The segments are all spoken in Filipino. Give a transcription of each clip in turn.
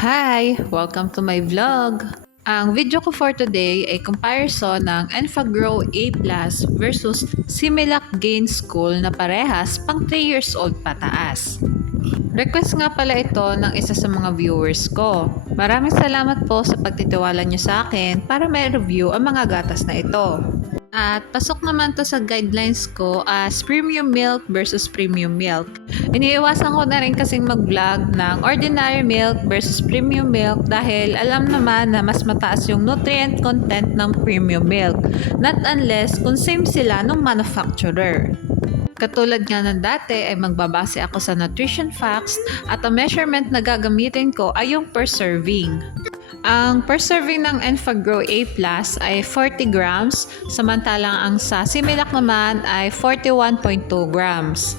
Hi! Welcome to my vlog! Ang video ko for today ay comparison ng Enfagrow A Plus versus Similac Gain School na parehas pang 3 years old pataas. Request nga pala ito ng isa sa mga viewers ko. Maraming salamat po sa pagtitiwala nyo sa akin para may review ang mga gatas na ito. At pasok naman to sa guidelines ko as premium milk versus premium milk. Iniiwasan ko na rin kasing mag-vlog ng ordinary milk versus premium milk dahil alam naman na mas mataas yung nutrient content ng premium milk. Not unless kung same sila ng manufacturer. Katulad nga ng dati ay magbabase ako sa nutrition facts at ang measurement na gagamitin ko ay yung per serving. Ang per serving ng Enfagrow A Plus ay 40 grams, samantalang ang sa Similac naman ay 41.2 grams.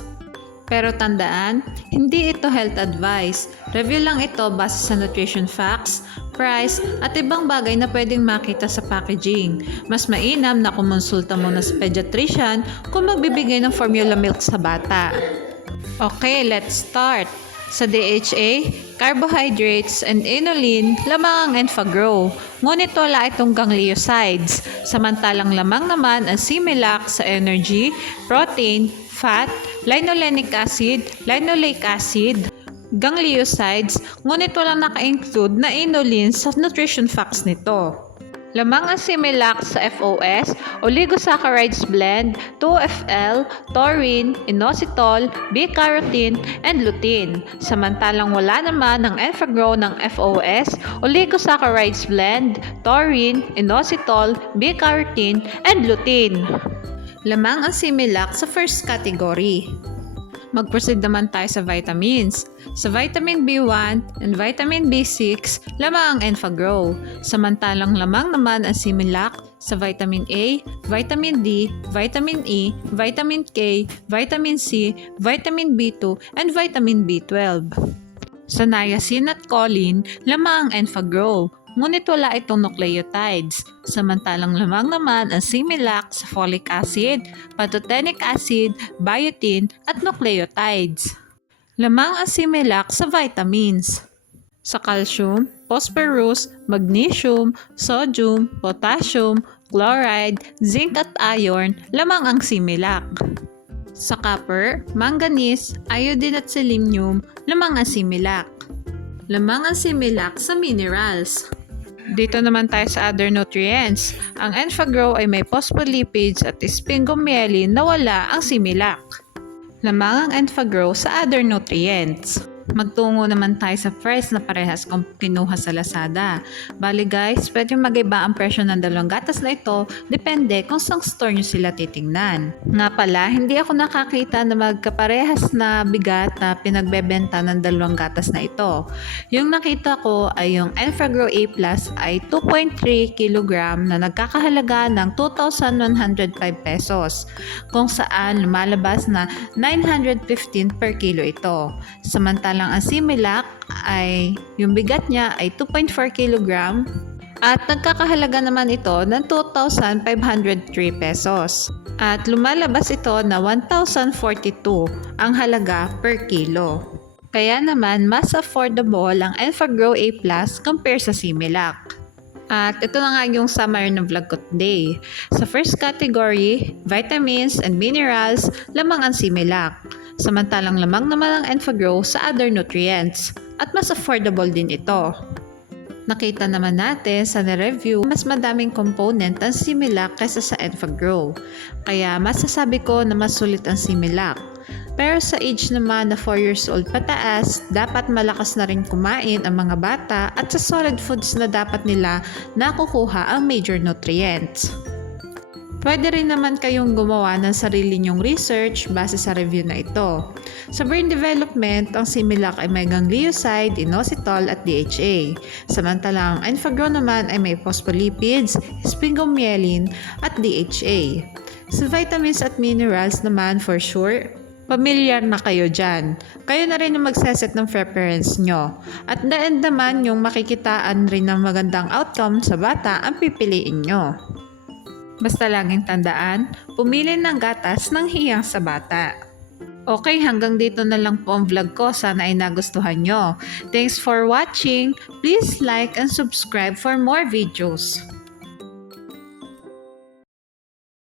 Pero tandaan, hindi ito health advice. Review lang ito base sa nutrition facts, price, at ibang bagay na pwedeng makita sa packaging. Mas mainam na kumonsulta muna sa pediatrician kung magbibigay ng formula milk sa bata. Okay, let's start. Sa DHA, carbohydrates, and inulin, lamang ang Enfagrow. Ngunit wala itong gangliosides. Samantalang lamang naman ang Similac sa energy, protein, fat, linolenic acid, linoleic acid, gangliosides, ngunit walang naka-include na inulin sa nutrition facts nito. Lamang ang Similac sa FOS, oligosaccharides blend, 2FL, taurine, inositol, B-carotene, and lutein. Samantalang wala naman ang Enfagrow ng FOS, oligosaccharides blend, taurine, inositol, B-carotene, and lutein. Lamang ang Similac sa first category. Mag-proceed naman tayo sa vitamins. Sa vitamin B1 and vitamin B6, lamang ang Enfagrow. Samantalang lamang naman ang Similac sa vitamin A, vitamin D, vitamin E, vitamin K, vitamin C, vitamin B2, and vitamin B12. Sa niacin at choline, lamang ang Enfagrow. Ngunit wala itong nucleotides. Samantalang lamang naman ang Similac sa folic acid, pantothenic acid, biotin, at nucleotides. Lamang ang Similac sa vitamins. Sa calcium, phosphorus, magnesium, sodium, potassium, chloride, zinc at iron, lamang ang Similac. Sa copper, manganese, iodine at selenium, lamang ang Similac. Lamang ang Similac sa minerals. Dito naman tayo sa other nutrients. Ang Enfagrow ay may phospholipids at sphingomyelin na wala ang Similac. Lamang ang Enfagrow sa other nutrients. Magtungo naman tayo sa price na parehas kung kinuha sa Lazada. Bali guys, pwede mag-iba ang presyo ng dalawang gatas na ito, depende kung saan store nyo sila titingnan. Nga pala, hindi ako nakakita na magkaparehas na bigat na pinagbebenta ng dalawang gatas na ito. Yung nakita ko ay yung Enfagrow A Plus ay 2.3 kg na nagkakahalaga ng 2,105 pesos, kung saan lumalabas na 915 per kilo ito. Samantalang ang Similac ay yung bigat niya ay 2.4 kg at nagkakahalaga naman ito ng 2,503 pesos. At lumalabas ito na 1,042 ang halaga per kilo. Kaya naman mas affordable ang Enfagrow A Plus compare sa Similac. At ito na nga yung summary ng vlog ko today. Sa first category, vitamins and minerals, lamang ang Similac. Samantalang lamang naman ang Enfagrow sa other nutrients. At mas affordable din ito. Nakita naman natin sa review, mas madaming component ang Similac kaysa sa Enfagrow. Kaya masasabi ko na mas sulit ang Similac. Pero sa age naman na 4 years old pataas, dapat malakas na rin kumain ang mga bata at sa solid foods na dapat nila nakukuha ang major nutrients. Pwede rin naman kayong gumawa ng sarili nyong research base sa review na ito. Sa brain development, ang Similac ay may ganglioside, inositol at DHA. Samantalang ang Enfagrow naman ay may phospholipids, sphingomyelin at DHA. Sa vitamins at minerals naman for sure, pamilyar na kayo dyan. Kayo na rin yung magseset ng preference nyo. At the end naman yung makikitaan rin ng magandang outcome sa bata ang pipiliin nyo. Basta laging tandaan, pumili ng gatas ng hiyang sa bata. Okay, hanggang dito na lang po ang vlog ko. Sana ay nagustuhan nyo. Thanks for watching. Please like and subscribe for more videos.